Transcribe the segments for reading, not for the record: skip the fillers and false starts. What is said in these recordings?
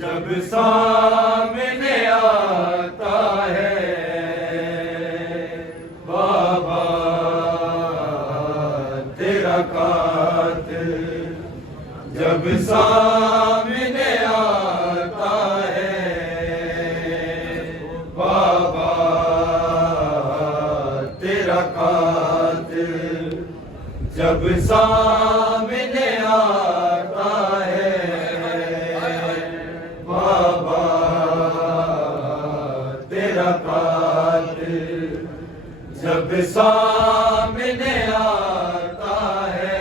जब सामने आता है बाबा तेरा कातिल, जब सामने आता है बाबा तेरा कातिल, जब सामने आता है बाबा तेरा कातिल, जब सामने आता है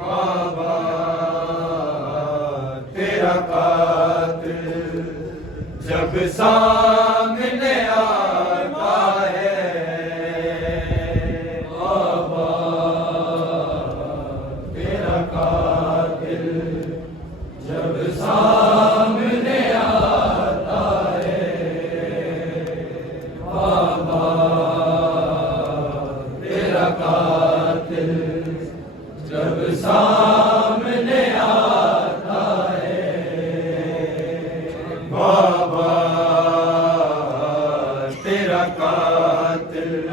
बाबा तेरा कातिल, जब सामने आता है बाबा तेरा कातिल, जब सामने आता है बाबा तेरा कातिल, जब सामने आता है बाबा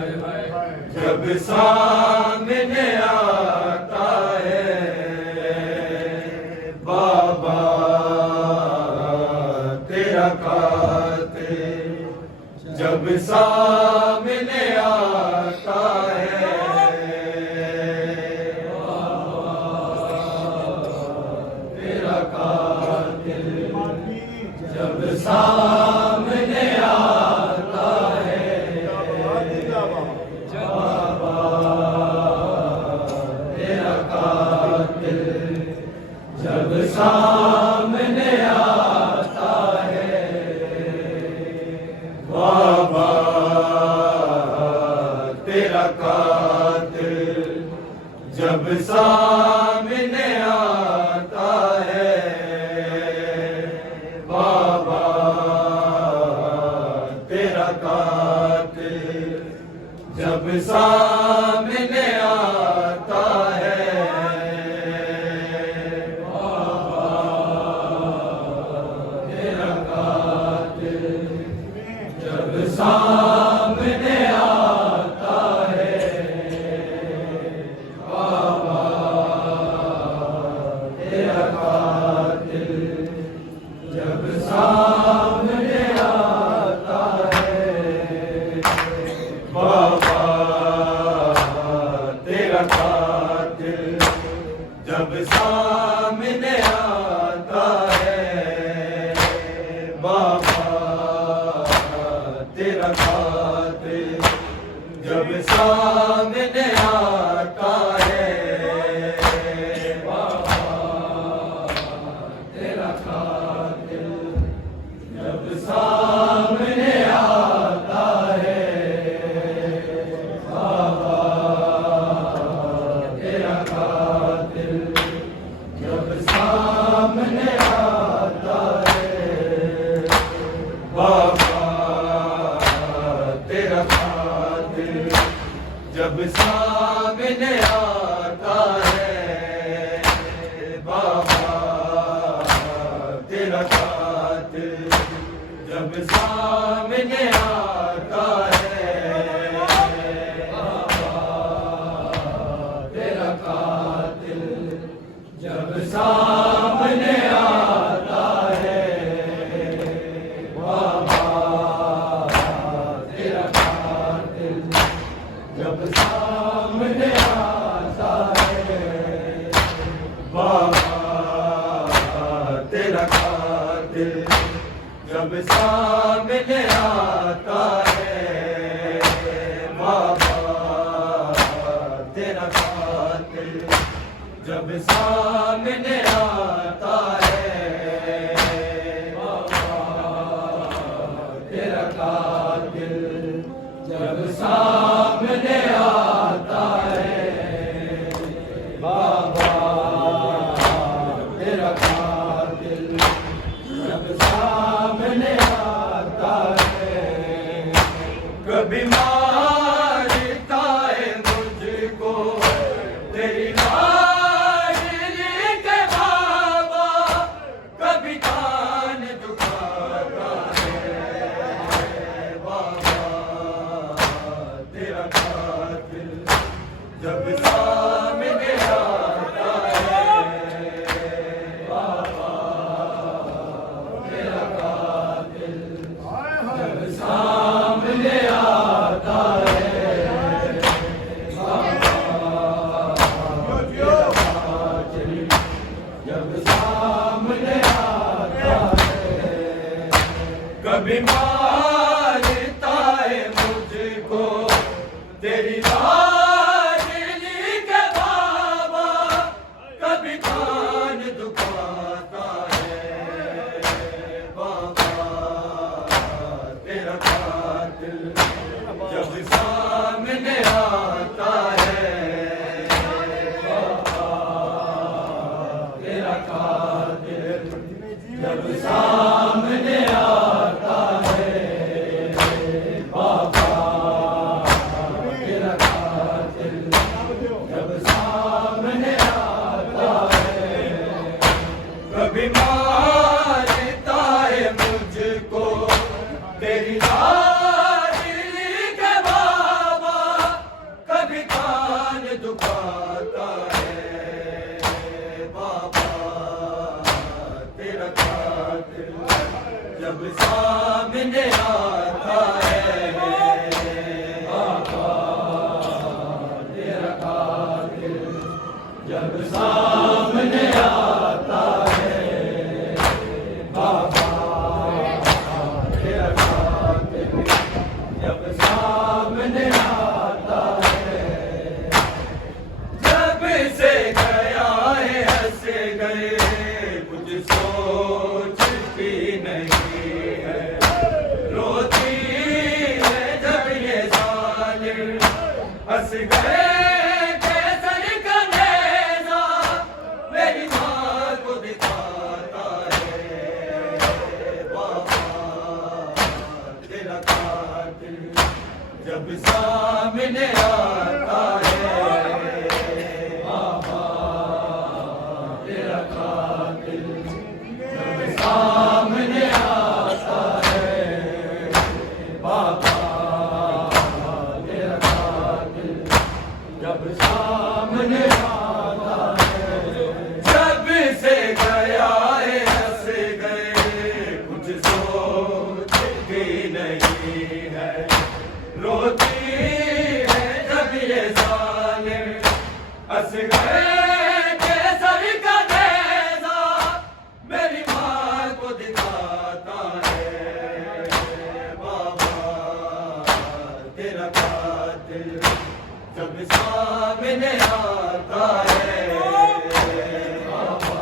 जब सामने आता है बाबा तेरा कातिल, जब सामने आता है तेरा कातिल, जब सामने आता है बाबा तेरा कातिल, जब सामने आता है बाबा तेरा कातिल, जब सामने आता है बाबा तेरा कातिल, जब सामने आता है बाबा तेरा कातिल, जब सामने आता है बाबा तेरा कातिल, जब सामने आता है बाबा तेरा कातिल, जब सामने आता है बाबा तेरा कातिल, जब सामने आता है बाबा तेरा कातिल, जब सामने आता है बाबा तेरा कातिल, जब सामने आता है बाबा तेरा कातिल, जब सामने आता है बाबा तेरा कातिल, जब सामने आता है बाबा तेरा कातिल, जब सामने आता है बाबा तेरा कातिल, जब सामने आता है बाबा तेरा कातिल, जब सामने आता है बाबा तेरा कातिल, जब सामने आता है बाबा तेरा कातिल, जब सामने आता है बाबा तेरा कातिल, जब सामने आता है। कभी मारता है मुझको तेरी लाडली के बाबा, कभी कान दुखाता है बाबा तेरा कातिल, जब सामने आता है बाबा तेरा कातिल, जब सामने आता है बाबा तेरा कातिल, जब सामने आता है। कभी मारता है मुझको तेरी लाडली के बाबा, कभी कान दुखाता है बाबा तेरा कातिल, जब सामने आता है बाबा तेरा कातिल, जब सामने आता है बाबा तेरा कातिल, हंस गए केसर का नेज़ा मेरी माँ को दिखाता है बाबा तेरा कातिल जब सामने आता है बाबा तेरा कातिल जब सामने आता है बाबा तेरा कातिल जब सामने आता है जब से गया है हंस गए कुछ सोच भी नहीं है रोती है जब ये जालिम हंस गए केसर का नेज़ा मेरी माँ को दिखाता है बाबा तेरा कातिल जब सामने आता है बाबा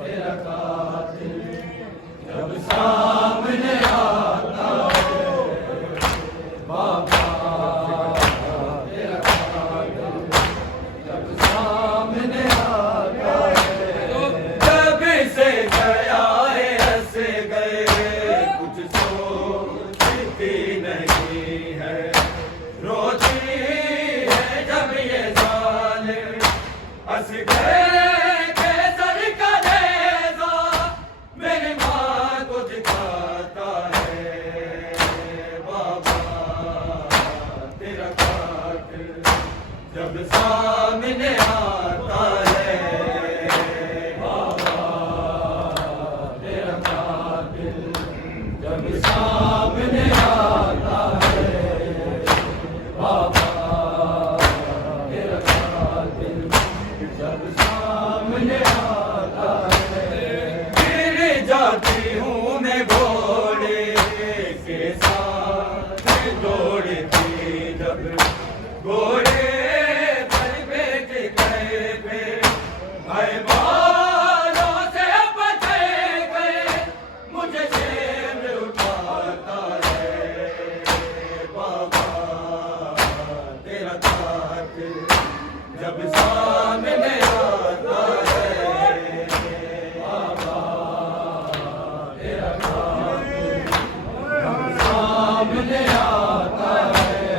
तेरा कातिल जब सामने आता है बाबा तेरा कातिल जब सामने आता है जब से गया है हंस गए कुछ सोचती नहीं है रोती है जब ये जालिम हंस गए केसर का नेज़ा मेरी माँ को दिखाता है बाबा तेरा कातिल जब सामने आता है बाबा तेरा कातिल जब सामने आता है बाबा तेरा कातिल जब सामने आता है गिर जाती हूँ मैं घोड़े के साथ दौड़ती जब घोड़े पर बैठ गए पे भाई बालों से बचे गए मुझे चैन उठाता है बाबा तेरा कातिल जब सामने आता है बाबा तेरा कातिल जब सामने आता है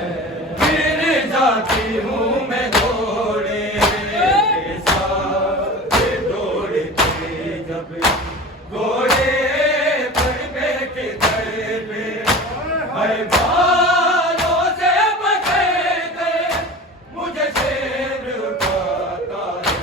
गिर जाती हूँ मैं घोड़े के साथ दौड़ती जब घोड़े पर बैठ गए वे भाई बालों से बचे गए मुझे शेर उठाता है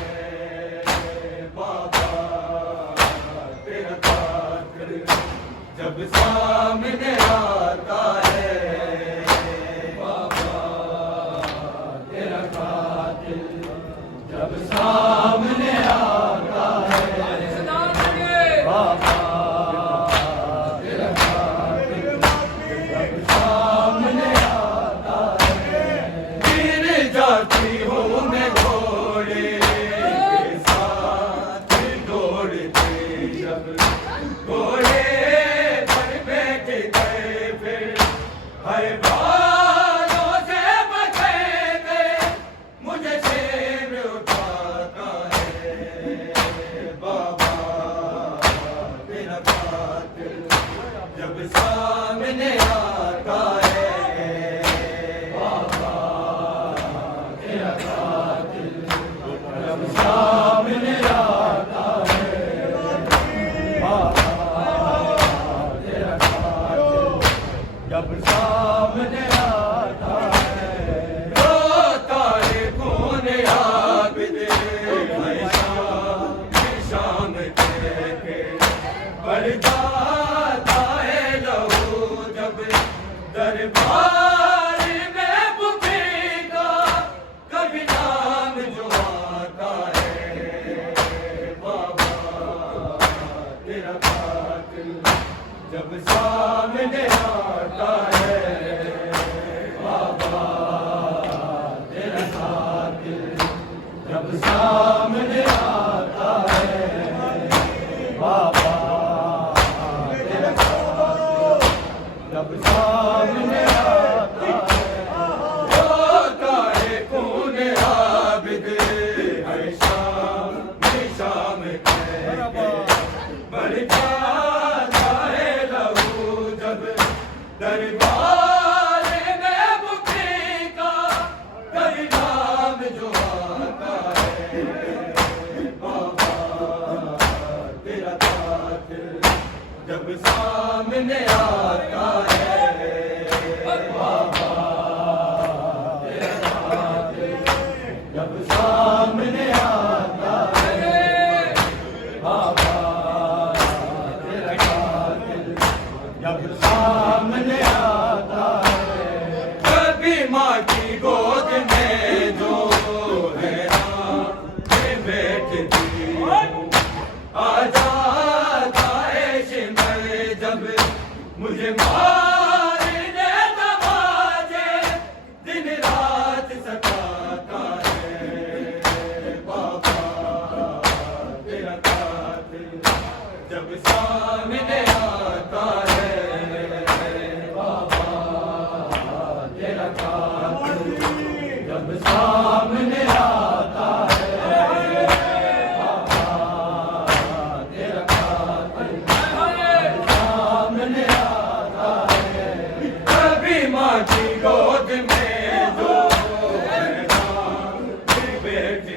माँ की गोद में जो है ये बैठती आ जाता है शिमर जब मुझे मारने दबाजे दिन रात सताता है बाबा तेरा कातिल जब सामने आता है बाबा तेरा कातिल जब सामने आता है बाबा तेरा कातिल सामने आता है कभी माँ की गोद में जो बैठती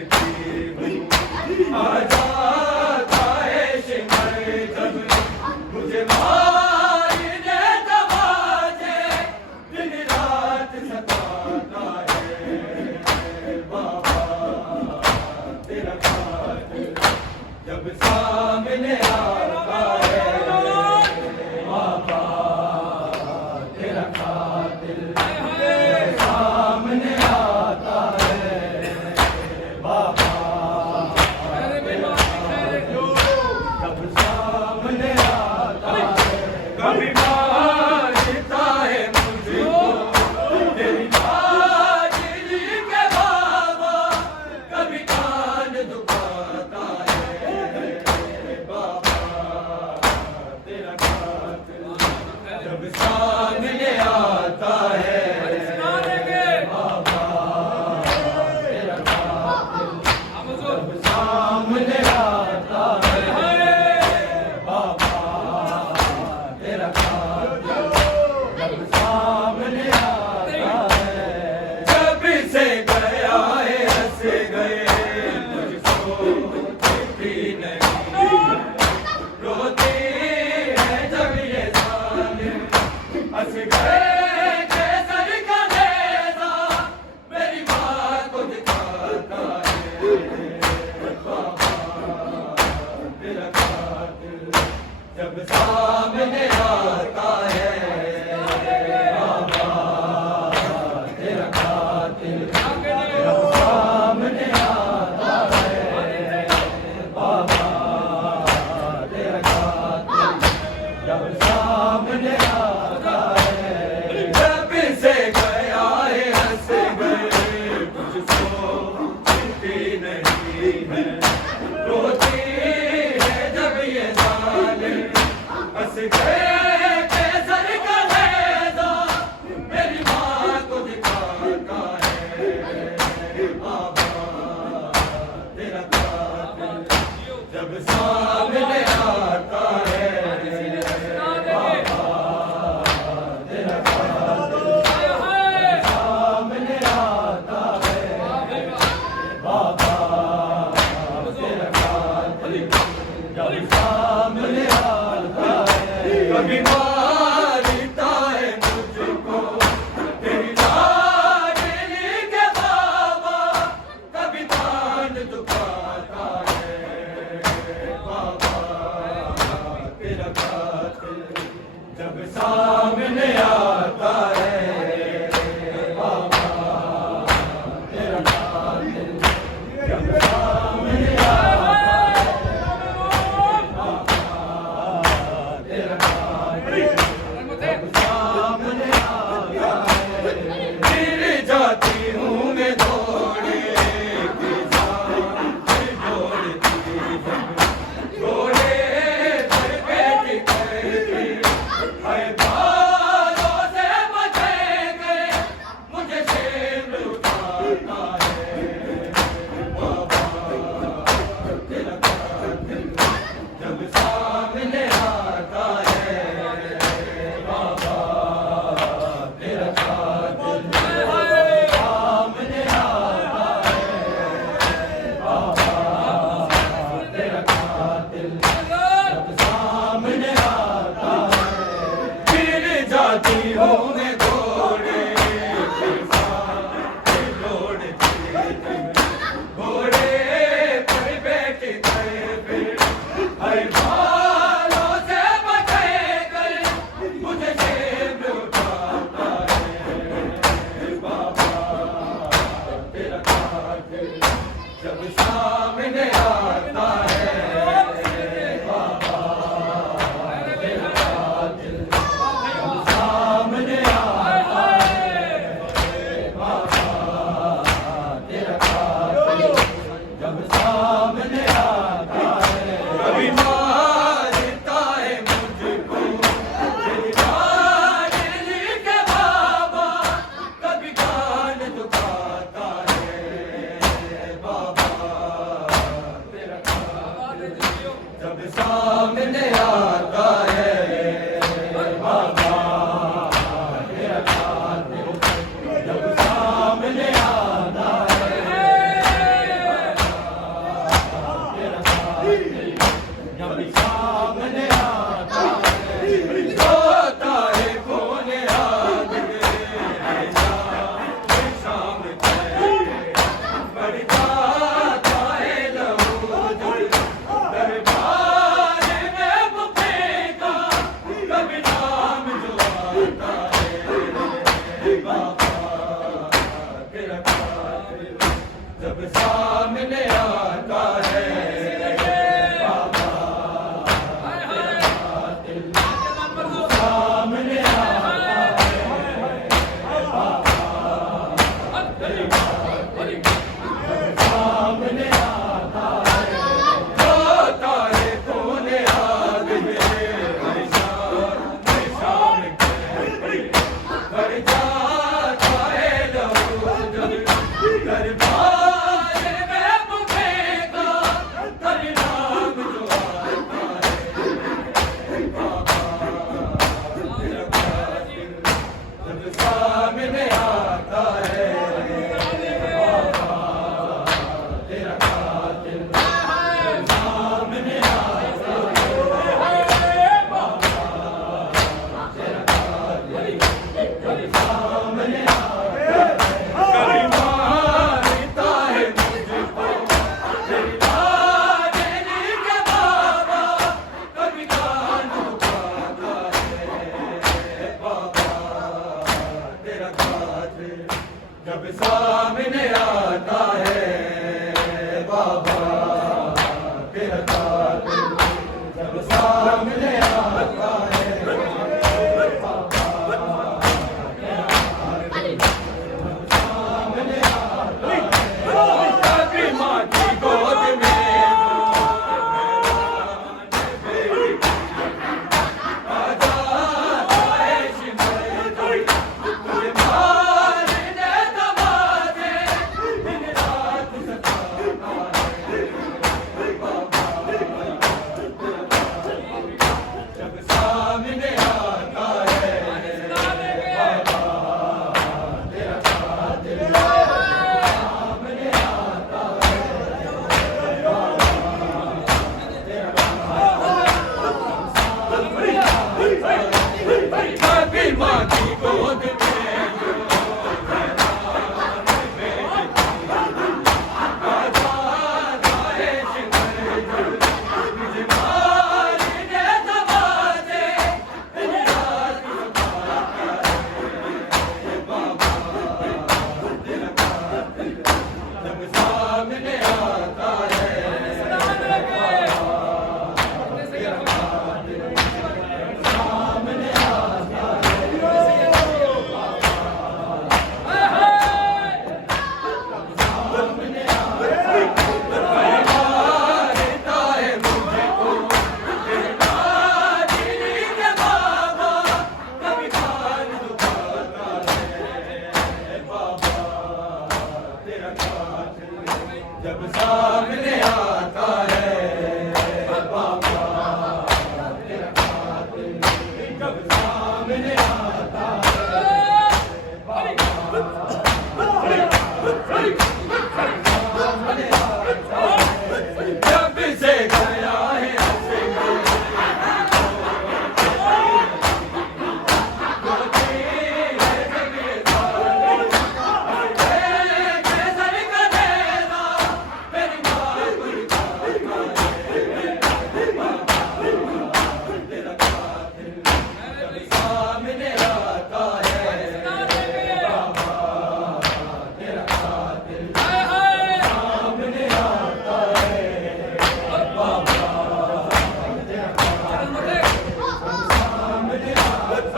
हूँ आ जाता है शिमर जब मुझे मारने दबाजे दिन रात सताता है बाबा तेरा कातिल जब सामने आता है बाबा तेरा कातिल सामने आता है बाबा जब सामने आता है कभी मारता है मुझको तेरी बाजरी के बाबा कभी कान दुखाता है बाबा तेरा कातिल जब सामने आता है बाबा तेरा कातिल जब सामने आता है बाबा तेरा कातिल जब सामने आता है जब से गया है हंस गए मुझको देखती नहीं रोती है जब ये जालिम हंस गए केसर का नेज़ा मेरी माँ को दिखाता है बाबा तेरा कातिल जब सामने आता है बाबा तेरा कातिल जब सामने आता है बाबा तेरा कातिल जब सामने आता है जब से गया है हंस गए मुझको चिंती नहीं है रोती है जब ये जालिम हंस गए केसर का नेज़ा मेरी माँ को दिखाता है जब सामने आता है बाबा सामने आता है बाबा सामने आता है रोता है कोने आग में परेशान कर जाता है लहू जब दरबार में मुझेगा परिणाम जो आता है बाबा तेरा कातिल जब सामने आता है बाबा तेरा कातिल जब सामने आता है बाबा तेरा कातिल जब सामने आता है कभी मारता है मुझको तेरी लाडली के बाबा कभी कान झुकाता है बाबा तेरा कातिल जब सामने आता है बाबा तेरा कातिल जब सामने आता है कभी माँ की गोद में आ जाता है शिमर तुझे मारने दबाते दिन रात सताता है बाबा जब सामने आता है बाबा तेरा कातिल सामने आता है कभी माँ की गोद में आ जाता है शिमर तुझे मारने दबाते दिन रात सताता है बाबा तेरा कातिल जब सामने आता है तेरा कातिल सामने आता सामने मारता है मुझको तेरी लाडली के बाबा कभी कान झुकाता है बाबा तेरा कातिल जब सामने आता है बाबा तेरा कातिल जब सामने आता है जब से गया है सामने आता है बाबा तेरा कातिल सामने आता है बाबा तेरा कातिल सामने आता है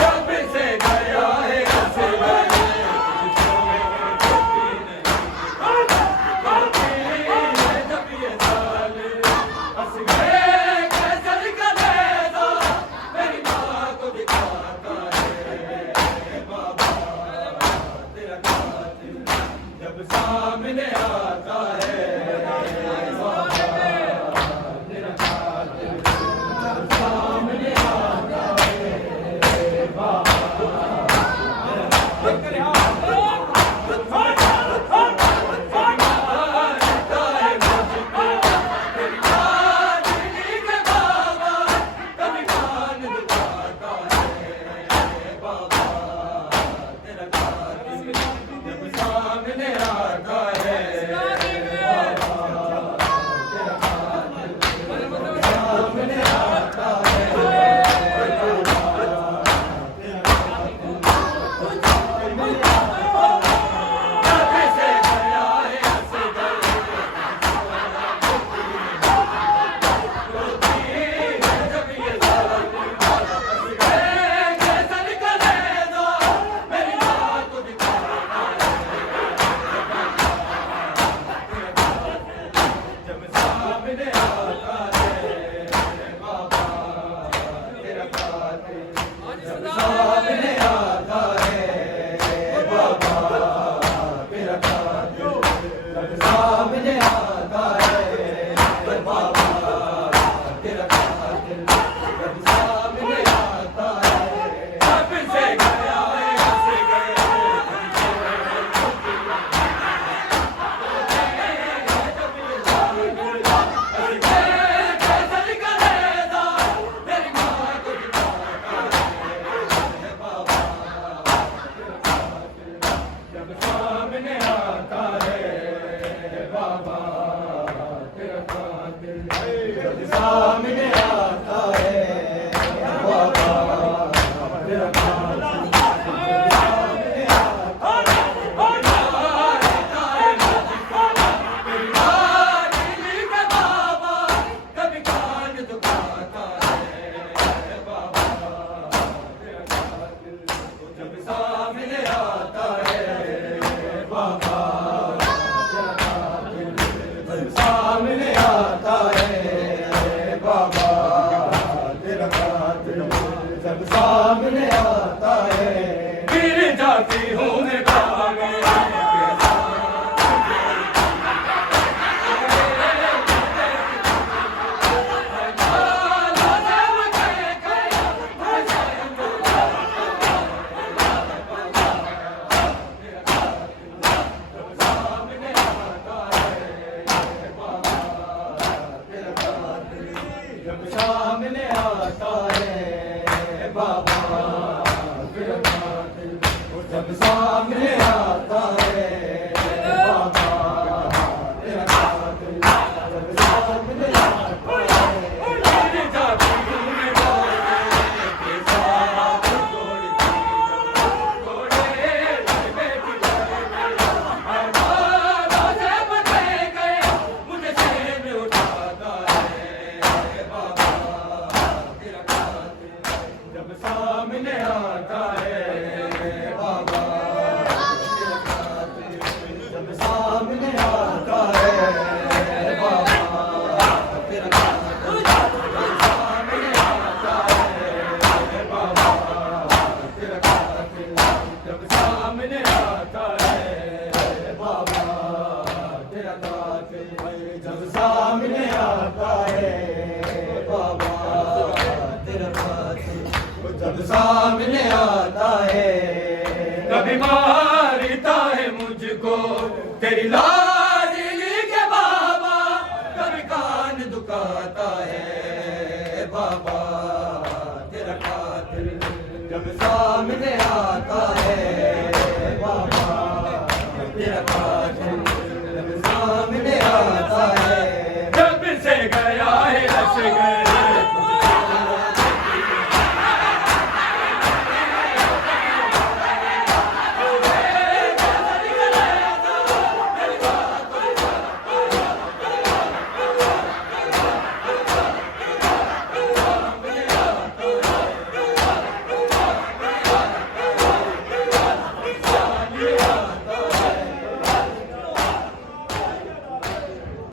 जब से गया है जब ये साल हंस गए कैसल का देदा मेरी माँ को दिखाता है बाबा तेरा कातिल जब सामने आता है बाबा तेरा कातिल जब सामने आता है बाबा मारता है मुझको तेरी लाडली के बाबा कभी कान झुकाता है बाबा तेरा कातिल जब सामने आता है बाबा तेरा कातिल सामने आता है बाबा तेरा कातिल सामने आता है बाबा तेरा कातिल, जब सामने आता है बाबा तेरा कातिल, सामने आता है बाबा तेरा कातिल, जब सामने आता है गिर जाती हूँ मैं बाबा। जब सामने आता है बाबा तेरा कातिल, जब सामने आता है बाबा तेरा कातिल, जब सामने आता है गिर जाती हूँ मैं बाबा के साथ घोड़े बेटी राजा बने गए मुझे चैन उठाता है बाबा तेरा कातिल, जब सामने आता है बाबा तेरा कातिल, जब सामने आता है बाबा तेरा कातिल, जब सामने आता है बाबा तेरा कातिल, जब सामने आता है बाबा तेरा कातिल, जब सामने आता है बाबा तेरा कातिल, जब सामने आता है कभी मारता है मुझको तेरी लाडली के बाबा, कभी कान दुखाता है बाबा तेरा कातिल, जब सामने आता है